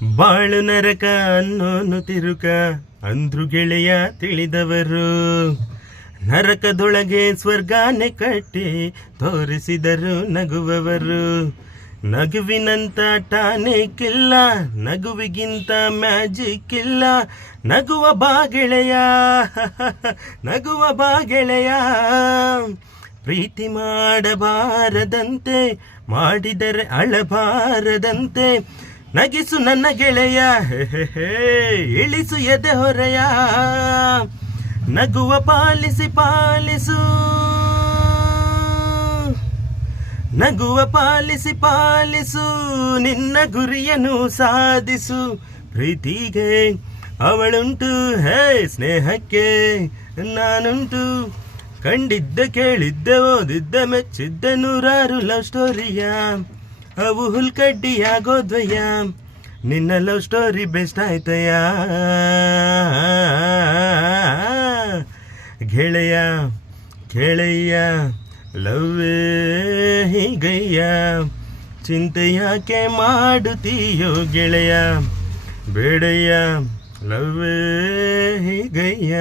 ಬಾಳು ನರಕ ಅನ್ನೋನು ತಿರುಕ ಅಂದ್ರು ಗೆಳೆಯ ತಿಳಿದವರು. ನರಕದೊಳಗೆ ಸ್ವರ್ಗಾನೆ ಕಟ್ಟಿ ತೋರಿಸಿದರು ನಗುವವರು. ನಗುವಿನಂತ ಟಾನಿಕ್ ಇಲ್ಲ, ನಗುವಿಗಿಂತ ಮ್ಯಾಜಿಕ್ ಇಲ್ಲ. ನಗುವ ಬಾ ಗೆಳೆಯ, ನಗುವ ಬಾ ಗೆಳೆಯ. ಪ್ರೀತಿ ಮಾಡಬಾರದಂತೆ, ಮಾಡಿದರೆ ಅಳಬಾರದಂತೆ. ನಗಿಸು ನನ್ನ ಗೆಳೆಯ, ಇಳಿಸು ಎದೆ ಹೊರೆಯ. ನಗುವ ಪಾಲಿಸಿ ಪಾಲಿಸು, ನಗುವ ಪಾಲಿಸಿ ಪಾಲಿಸು. ನಿನ್ನ ಗುರಿಯನ್ನು ಸಾಧಿಸು. ಪ್ರೀತಿಗೆ ಅವಳುಂಟು, ಹೇ ಸ್ನೇಹಕ್ಕೆ ನಾನುಂಟು. ಕಂಡಿದ್ದ ಕೇಳಿದ್ದ ಓದಿದ್ದ ಮೆಚ್ಚಿದ್ದ ನೂರಾರು ಲವ್ ಸ್ಟೋರಿಯ, ಅವು ಹುಲ್ಕಡ್ಡಿಯಾಗೋದ್ವಯ್ಯ. ನಿನ್ನ ಲವ್ ಸ್ಟೋರಿ ಬೆಸ್ಟ್ ಆಯ್ತಯ್ಯ ಗೆಳೆಯ. ಗೆಳೆಯ ಲವ್ವೇ ಹೀಗಯ್ಯ, ಚಿಂತೆ ಯಾಕೆ ಮಾಡುತ್ತೀಯೋ ಗೆಳೆಯ. ಬೇಡಯ್ಯ ಲವ್ವೇ ಹೀಗಯ್ಯ.